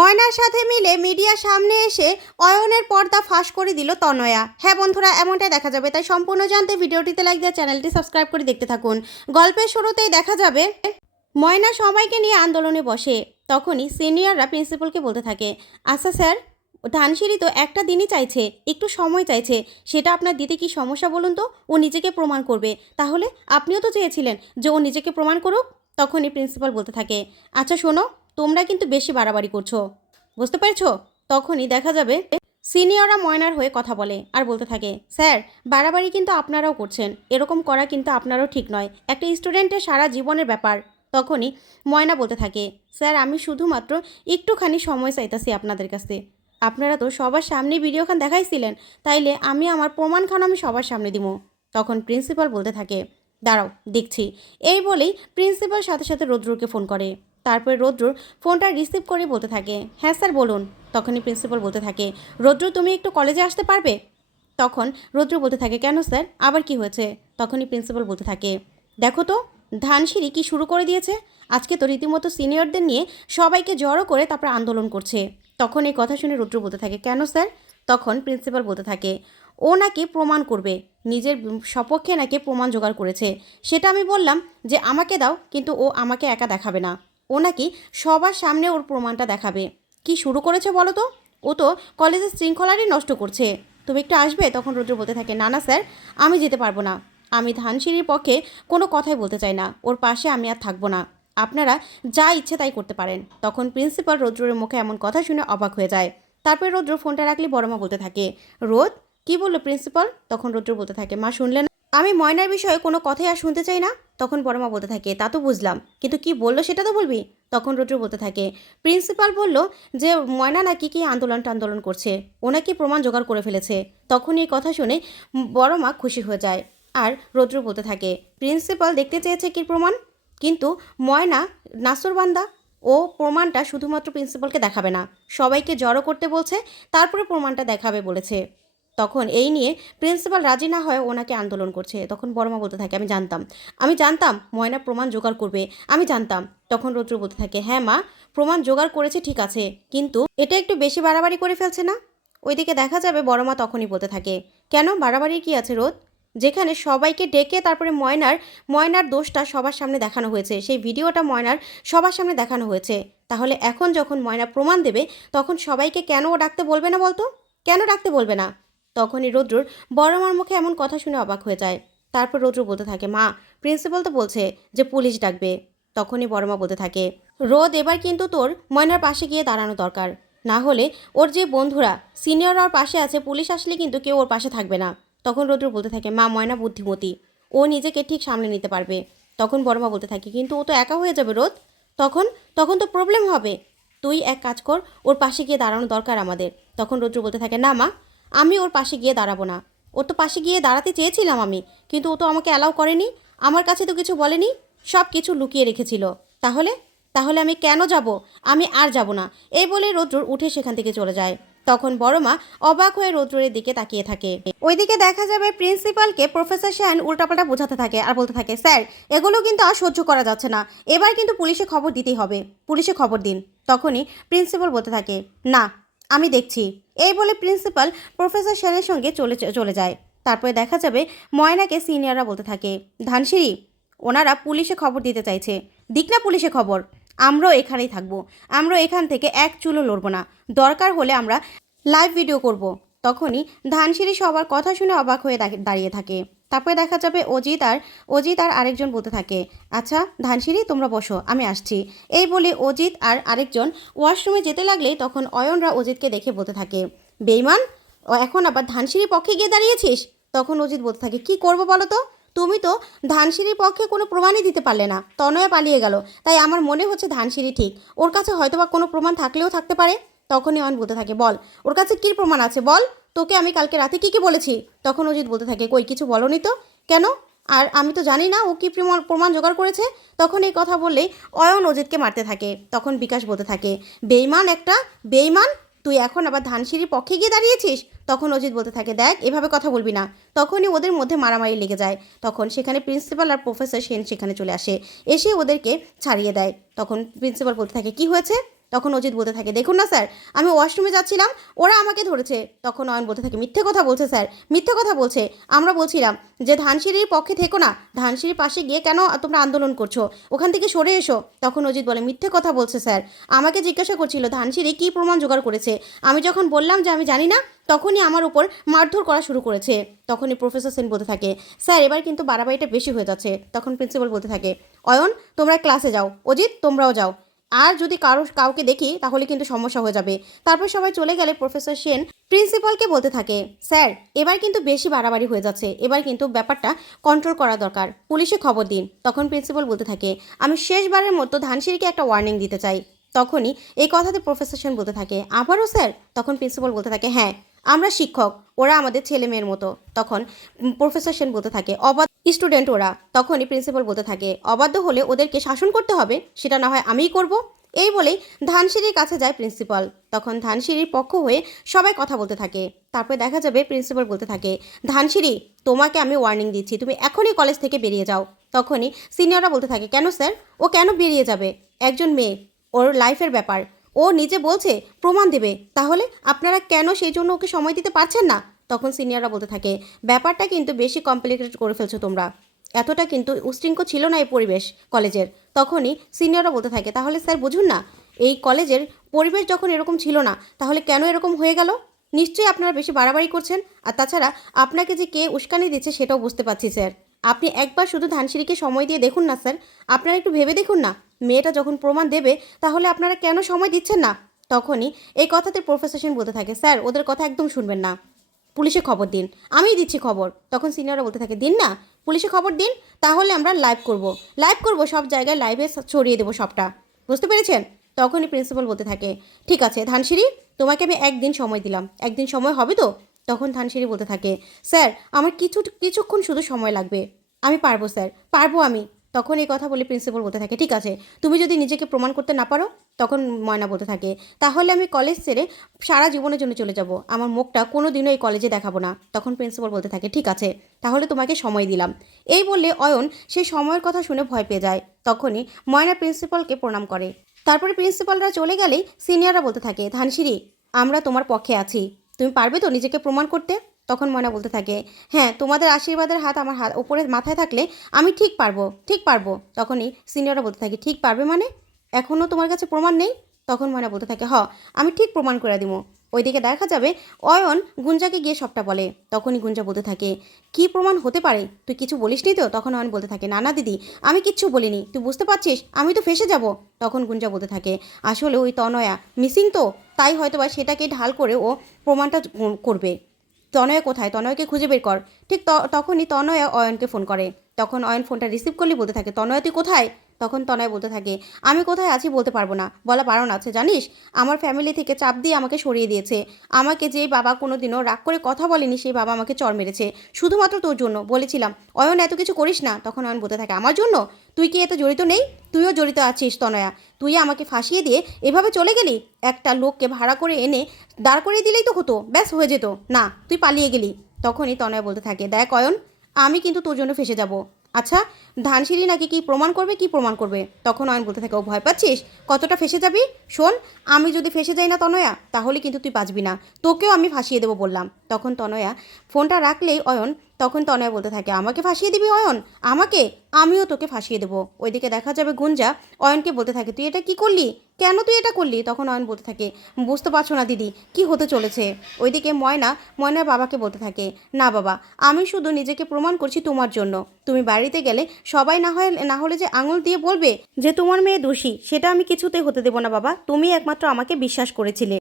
ময়নার সাথে মিলে মিডিয়ার সামনে এসে অয়নের পর্দা ফাঁস করে দিল তনয়া। হ্যাঁ বন্ধুরা, এমনটাই দেখা যাবে। তাই সম্পূর্ণ জানতে ভিডিওটিতে লাইক দিয়ে চ্যানেলটি সাবস্ক্রাইব করে দেখতে থাকুন। গল্পের শুরুতেই দেখা যাবে, ময়না সবাইকে নিয়ে আন্দোলনে বসে। তখনই সিনিয়ররা প্রিন্সিপালকে বলতে থাকে আচ্ছা স্যার ধানসিঁড়ি তো একটা দিনই চাইছে, একটু সময় চাইছে। সেটা আপনার দিতে কি সমস্যা বলুন তো? ও নিজেকে প্রমাণ করবে। তাহলে আপনিও তো চেয়েছিলেন যে ও নিজেকে প্রমাণ করুক। তখনই প্রিন্সিপাল বলতে থাকে আচ্ছা শোনো তোমরা কিন্তু বেশি বাড়াবাড়ি করছ। বুঝতে পেরেছ? তখনই দেখা যাবে সিনিয়ররা ময়নার হয়ে কথা বলে আর বলতে থাকে, স্যার, বাড়াবাড়ি কিন্তু আপনারাও করছেন। এরকম করা কিন্তু আপনারও ঠিক নয়। একটা স্টুডেন্টের সারা জীবনের ব্যাপার। তখনই ময়না বলতে থাকে, স্যার, আমি শুধুমাত্র একটুখানি সময় চাইতাছি আপনাদের কাছে। আপনারা তো সবার সামনে ভিডিওখান দেখাইছিলেন, তাইলে আমি আমার প্রমাণ প্রমাণখান আমি সবার সামনে দিব। তখন প্রিন্সিপাল বলতে থাকে, দাঁড়াও, দেখছি। এই বলেই প্রিন্সিপাল সাথে সাথে রৌদ্রকে ফোন করে। তারপরে রৌদ্র ফোনটা রিসিভ করে বলতে থাকে হ্যাঁ স্যার, বলুন। তখনই প্রিন্সিপাল বলতে থাকে, রৌদ্র, তুমি একটু কলেজে আসতে পারবে? তখন রৌদ্র বলতে থাকে, কেন স্যার? আবার কি হয়েছে? তখনই প্রিন্সিপাল বলতে থাকে, দেখো তো ধানসিঁড়ি কি শুরু করে দিয়েছে? আজকে তো রীতিমতো সিনিয়রদের নিয়ে সবাইকে জড়ো করে তারপর আন্দোলন করছে। তখন এই কথা শুনে রুদ্র বলতে থাকে, কেন স্যার? তখন প্রিন্সিপাল বলতে থাকে, ও নাকি প্রমাণ করবে, নিজের সপক্ষে নাকি প্রমাণ জোগাড় করেছে। সেটা আমি বললাম যে আমাকে দাও, কিন্তু ও আমাকে একা দেখাবে না। ও নাকি সবার সামনে ওর প্রমাণটা দেখাবে। কি শুরু করেছে বলো তো? ও তো কলেজের শৃঙ্খলারই নষ্ট করছে। তুমি একটু আসবে? তখন রুদ্র বলতে থাকে, না না, স্যার, আমি যেতে পারব না। আমি ধানসিঁড়ির পক্ষে কোনো কথাই বলতে চাই না। ওর পাশে আমি আর থাকব না। আপনারা যা ইচ্ছে তাই করতে পারেন। তখন প্রিন্সিপাল রৌদ্রের মুখে এমন কথা শুনে অবাক হয়ে যায়। তারপরে রৌদ্র ফোনটা রাখলে বড়মা বলতে থাকে, রোদ? কি বলল প্রিন্সিপাল? তখন রৌদ্র বলতে থাকে, মা শুনলেন আমি ময়নার বিষয়ে কোনো কথাই আর শুনতে চাই না। তখন বড়মা বলতে থাকে, তা তো বুঝলাম। কিন্তু কি বলল সেটা তো বলবি? তখন রৌদ্র বলতে থাকে, প্রিন্সিপাল বলল যে ময়না নাকি কি আন্দোলন টান্দোলন করছে। ও নাকি প্রমাণ জোগাড় করে ফেলেছে? তখন এই কথা শুনে বড়মা খুশি হয়ে যায়। আর রৌদ্র বলতে থাকে, প্রিন্সিপাল দেখতে চেয়েছে কি প্রমাণ? কিন্তু ময়না নাসরবান্দা, ও প্রমাণটা শুধুমাত্র প্রিন্সিপালকে দেখাবে না। সবাইকে জড়ো করতে বলছে, তারপরে প্রমাণটা দেখাবে, বলেছে। তখন এই নিয়ে প্রিন্সিপাল রাজি না হয় ওনাকে আন্দোলন করছে। তখন বড়মা বলতে থাকে, আমি জানতাম। আমি জানতাম ময়না প্রমাণ জোগাড় করবে। আমি জানতাম। তখন রৌদ্র বলতে থাকে হ্যাঁ মা, প্রমাণ জোগাড় করেছে, ঠিক আছে। কিন্তু এটা একটু বেশি বাড়াবাড়ি করে ফেলছে না? ওইদিকে দেখা যাবে বড়মা তখনই বলতে থাকে, কেন? বাড়াবাড়ি কি আছে রোদ? যেখানে সবাইকে ডেকে তারপরে ময়নার ময়নার দোষটা সবার সামনে দেখানো হয়েছে। সেই ভিডিওটা ময়নার সবার সামনে দেখানো হয়েছে। তাহলে এখন যখন ময়না প্রমাণ দেবে, তখন সবাইকে কেন ডাকতে বলবে না বলতো? কেন ডাকতে বলবে না? তখনই রৌদ্রর বড় মার মুখে এমন কথা শুনে অবাক হয়ে যায়। তারপর রৌদ্র বলতে থাকে, মা, প্রিন্সিপাল তো বলছে যে পুলিশ ডাকবে। তখনই বড়মা বলতে থাকে, রোদ এবার কিন্তু তোর ময়নার পাশে গিয়ে দাঁড়ানো দরকার। না হলে ওর যে বন্ধুরা সিনিয়র ওর পাশে আছে, পুলিশ আসলে কিন্তু কেউ ওর পাশে থাকবে না। তখন রৌদ্র বলতে থাকে, মা, ময়না বুদ্ধিমতী, ও নিজেকে ঠিক সামলে নিতে পারবে। তখন বড়মা বলতে থাকে, কিন্তু ও তো একা হয়ে যাবে রোদ। তখন তখন তো প্রবলেম হবে। তুই এক কাজ কর, ওর পাশে গিয়ে দাঁড়ানো দরকার আমাদের। তখন রৌদ্র বলতে থাকে, না মা আমি ওর পাশে গিয়ে দাঁড়াবো না। ওর তো পাশে গিয়ে দাঁড়াতে চেয়েছিলাম আমি, কিন্তু ও তো আমাকে অ্যালাউ করেনি। আমার কাছে তো কিছু বলেনি, সব কিছু লুকিয়ে রেখেছিল। তাহলে? তাহলে আমি কেন যাব? আমি আর যাব না। এই বলে রৌদ্র উঠে সেখান থেকে চলে যায়। তখন বড় মা অবাক হয়ে রৌদ্রের দিকে তাকিয়ে থাকে। ওইদিকে দেখা যাবে প্রিন্সিপালকে প্রফেসর শ্যান উল্টাপাল্টা বোঝাতে থাকে আর বলতে থাকে, স্যার, এগুলো কিন্তু আর সহ্য করা যাচ্ছে না। এবার কিন্তু পুলিশে খবর দিতেই হবে। পুলিশে খবর দিন। তখনই প্রিন্সিপাল বলতে থাকে, না আমি দেখছি। এই বলে প্রিন্সিপাল প্রফেসর সেনের সঙ্গে চলে চলে যায়। তারপরে দেখা যাবে ময়নাকে সিনিয়ররা বলতে থাকে, ধানসিঁড়ি, ওনারা পুলিশে খবর দিতে চাইছে। দিক না পুলিশে খবর। আমরাও এখানেই থাকব। আমরা এখান থেকে এক চুলো লড়বো না। দরকার হলে আমরা লাইভ ভিডিও করব। তখনই ধানসিঁড়ি সবার কথা শুনে অবাক হয়ে দাঁড়িয়ে থাকে। তারপরে দেখা যাবে অজিত আর অজিত আর আরেকজন বলতে থাকে আচ্ছা ধানসিঁড়ি, তোমরা বসো, আমি আসছি। এই বলে অজিত আর আরেকজন ওয়াশরুমে যেতে লাগলেই তখন অয়নরা অজিতকে দেখে বলতে থাকে, বেইমান এখন আবার ধানসিঁড়ির পক্ষে গিয়ে দাঁড়িয়েছিস? তখন অজিত বলতে থাকে, কি করব বলো তো? তুমি তো ধানসিঁড়ির পক্ষে কোনো প্রমাণই দিতে পারলে না, তনয়া পালিয়ে গেল, তাই আমার মনে হচ্ছে ধানসিঁড়ি ঠিক। ওর কাছে হয়তোবা কোনো প্রমাণ থাকলেও থাকতে পারে? তখনই অয়ন বলতে থাকে, বল, ওর কাছে কী প্রমাণ আছে বল? তোকে আমি কালকে রাতে কী কী বলেছি? তখন অজিত বলতে থাকে, কই, কিছু বলনি তো? কেন? আর আমি তো জানি না, ও কী প্রমাণ জোগাড় করেছে? তখন এই কথা বললেই অয়ন অজিতকে মারতে থাকে। তখন বিকাশ বলতে থাকে বেইমান একটা বেইমান তুই এখন আবার ধানসিঁড়ির পক্ষে গিয়ে দাঁড়িয়েছিস? তখন অজিত বলতে থাকে, দেখ, এভাবে কথা বলবি না। তখনই ওদের মধ্যে মারামারি লেগে যায়। তখন সেখানে প্রিন্সিপাল আর প্রফেসর সেন সেখানে চলে আসে। এসে ওদেরকে ছাড়িয়ে দেয়। তখন প্রিন্সিপাল বলতে থাকে, কি হয়েছে? তখন অজিত বলতে থাকে, দেখুন না স্যার, আমি ওয়াশরুমে যাচ্ছিলাম, ওরা আমাকে ধরেছে। তখন অয়ন বলতে থাকে, মিথ্যে কথা বলছে স্যার, মিথ্যে কথা বলছে। আমরা বলছিলাম যে, ধানসিঁড়ির পক্ষে থেকো না, ধানসিঁড়ির পাশে গিয়ে কেন তোমরা আন্দোলন করছ? ওখান থেকে সরে এসো। তখন অজিত বলে, মিথ্যে কথা বলছে স্যার, আমাকে জিজ্ঞাসা করছিল, ধানসিঁড়ি কী প্রমাণ জোগাড় করেছে? আমি যখন বললাম যে, আমি জানি না, তখনই আমার উপর মারধর করা শুরু করেছে। তখনই প্রফেসর সেন বলতে থাকে, স্যার, এবার কিন্তু বাড়াবাড়িটা বেশি হয়ে যাচ্ছে। তখন প্রিন্সিপাল বলতে থাকে, অয়ন, তোমরা ক্লাসে যাও। অজিত, তোমরাও যাও। আর যদি কারও, কাউকে দেখি, তাহলে কিন্তু সমস্যা হয়ে যাবে। তারপর সবাই চলে গেলে প্রফেসর সেন প্রিন্সিপালকে বলতে থাকে, স্যার, এবার কিন্তু বেশি বাড়াবাড়ি হয়ে যাচ্ছে। এবার কিন্তু ব্যাপারটা কন্ট্রোল করা দরকার। পুলিশে খবর দিন। তখন প্রিন্সিপাল বলতে থাকে, আমি শেষবারের মতো ধানসিঁড়িকে একটা ওয়ার্নিং দিতে চাই। তখনই এই কথাতে প্রফেসর সেন বলতে থাকে, আবারও স্যার? তখন প্রিন্সিপাল বলতে থাকে হ্যাঁ আমরা শিক্ষক। ওরা আমাদের ছেলে মেয়ের মতো। তখন প্রফেসর সেন বলতে থাকে, অবাধ স্টুডেন্ট ওরা, তখনই প্রিন্সিপাল বলতে থাকে, অবাধ্য হলে ওদেরকে শাসন করতে হবে, সেটা না হয় আমিই করব। এই বলেই ধানসিঁড়ির কাছে যায় প্রিন্সিপাল। তখন ধানসিঁড়ির পক্ষ হয়ে সবাই কথা বলতে থাকে। তারপরে দেখা যাবে প্রিন্সিপাল বলতে থাকে, ধানসিঁড়ি, তোমাকে আমি ওয়ার্নিং দিচ্ছি, তুমি এখনই কলেজ থেকে বেরিয়ে যাও। তখনই সিনিয়ররা বলতে থাকে, কেন স্যার ও কেন বেরিয়ে যাবে? একজন মেয়ে, ওর লাইফের ব্যাপার। ও নিজে বলছে, প্রমাণ দেবে। তাহলে আপনারা কেন সেই জন্য ওকে সময় দিতে পারছেন না? তখন সিনিয়ররা বলতে থাকে, ব্যাপারটা কিন্তু বেশি কমপ্লিকেটেড করে ফেলছো তোমরা। এতটা কিন্তু উশৃঙ্খল ছিল না এই পরিবেশ কলেজের। তখনই সিনিয়ররা বলতে থাকে, তাহলে স্যার বুঝুন না, এই কলেজের পরিবেশ যখন এরকম ছিল না, তাহলে কেন এরকম হয়ে গেল? নিশ্চয়ই আপনারা বেশি বাড়াবাড়ি করছেন। আর তাছাড়া আপনাকে যে কে উস্কানি দিচ্ছে সেটাও বুঝতে পারছি, স্যার। আপনি একবার শুধু ধানসিঁড়িকে সময় দিয়ে দেখুন না, স্যার। আপনারা একটু ভেবে দেখুন না, মেয়েটা যখন প্রমাণ দেবে, তাহলে আপনারা কেন সময় দিচ্ছেন না? তখনই এই কথাতে প্রফেসর বলতে থাকে, স্যার, ওদের কথা একদম শুনবেন না। পুলিশে খবর দিন। আমিই দিচ্ছি খবর। তখন সিনিয়ররা বলতে থাকে, দিন না, পুলিশে খবর দিন, তাহলে আমরা লাইভ করব। লাইভ করব সব জায়গায় লাইভে ছড়িয়ে দেবো সবটা। বুঝতে পেরেছেন? তখনই প্রিন্সিপাল বলতে থাকে, ঠিক আছে, ধানসিঁড়ি, তোমাকে আমি একদিন সময় দিলাম। একদিন সময় হবে তো? তখন ধানসিঁড়ি বলতে থাকে, স্যার, আমার কিছু, কিছুক্ষণ শুধু সময় লাগবে। আমি পারব, স্যার, পারব আমি। তখন এই কথা বলে প্রিন্সিপাল বলতে থাকে, ঠিক আছে, তুমি যদি নিজেকে প্রমাণ করতে না পারো, তখন ময়না বলতে থাকে, তাহলে আমি কলেজ ছেড়ে সারা জীবনের জন্য চলে যাব, আমার মুখটা কোনো দিনও এই কলেজে দেখাবো না। তখন প্রিন্সিপাল বলতে থাকে, ঠিক আছে, তাহলে তোমাকে সময় দিলাম। এই বললে অয়ন সেই সময়ের কথা শুনে ভয় পেয়ে যায়। তখনই ময়না প্রিন্সিপালকে প্রণাম করে। তারপরে প্রিন্সিপালরা চলে গেলেই সিনিয়ররা বলতে থাকে, ধানসিঁড়ি, আমরা তোমার পক্ষে আছি। তুমি পারবে তো নিজেকে প্রমাণ করতে? তখন ময়না বলতে থাকে হ্যাঁ তোমাদের আশীর্বাদের হাত আমার হাত ওপরে মাথায় থাকলে আমি ঠিক পারব ঠিক পারব। তখনই সিনিয়ররা বলতে থাকে, ঠিক পারবে মানে? এখনও তোমার কাছে প্রমাণ নেই? তখন ময়না বলতে থাকে, হ, আমি ঠিক প্রমাণ করে দিব। ওইদিকে দেখা যাবে অয়ন গুঞ্জাকে গিয়ে সবটা বলে। তখনই গুঞ্জা বলতে থাকে, কি প্রমাণ হতে পারে? তুই কিছু বলিসনি তো? তখন অয়ন বলতে থাকে না না দিদি, আমি কিচ্ছু বলিনি। তুই বুঝতে পারছিস? আমি তো ফেসে যাব। তখন গুঞ্জা বলতে থাকে, আসলে ওই তনয়া মিসিং তো? তাই হয়তো বা সেটাকে ঢাল করে ও প্রমাণটা করবে। তনয় কোথায়? তনয়কে খুঁজে বের কর। ঠিক তখনই তনয় অয়নকে ফোন করে। তখন অয়ন ফোনটা রিসিভ করলে বলতে থাকে, তনয়, তুই কোথায়? তখন তনয় বলতে থাকে, আমি কোথায় আছি বলতে পারব না। বলা বারণ আছে, জানিস? আমার ফ্যামিলি থেকে চাপ দিয়ে আমাকে সরিয়ে দিয়েছে। আমাকে যে বাবা কোনো দিনও রাগ করে কথা বলেনি, সেই বাবা আমাকে চর মেরেছে। শুধুমাত্র তোর জন্য। বলেছিলাম, অয়ন, এত কিছু করিস না। তখন অয়ন বলতে থাকে, আমার জন্য? তুই কি এতে জড়িত নেই? তুইও জড়িত আছিস, তনয়া। তুই আমাকে ফাঁসিয়ে দিয়ে এভাবে চলে গেলি? একটা লোককে ভাড়া করে এনে দাঁড় করিয়ে দিলেই তো হতো। ব্যাস, হয়ে যেত। না, তুই পালিয়ে গেলি। তখনই তনয় বলতে থাকে, দেখ, অয়ন, আমি কিন্তু তোর জন্য ফেসে যাব। আচ্ছা ধানসিঁড়ি নাকি কি প্রমাণ করবে? কি প্রমাণ করবে? তখন অয়ন বলতে থাকে, ও ভয় পাচ্ছিস? কতটা ফেসে যাবি? শোন, আমি যদি ফেসে যাই না তনয়া, তাহলে কিন্তু তুই বাঁচবি না। তোকেও আমি ফাঁসিয়ে দেবো বললাম। তখন তনয়া ফোনটা রাখলেই অয়ন, তখন তনয়া বলতে থাকে, আমাকে ফাঁসিয়ে দিবি অয়ন? আমাকে? আমিও তোকে ফাঁসিয়ে দেবো। ওইদিকে দেখা যাবে গুঞ্জা, অয়নকে বলতে থাকে, তুই এটা কি করলি? কেন তুই এটা করলি? তখন অয়ন বলতে থাকে, বুঝতে পারছ না দিদি, কি হতে চলেছে? ওইদিকে ময়না, ময়নার বাবাকে বলতে থাকে, না বাবা, আমি শুধু নিজেকে প্রমাণ করছি তোমার জন্য। তুমি বাড়িতে গেলে সবাই না হয়, না হলে যে আঙুল দিয়ে বলবে যে তোমার মেয়ে দোষী, সেটা আমি কিছুতেই হতে দেবো না বাবা। তুমি একমাত্র আমাকে বিশ্বাস করেছিলে।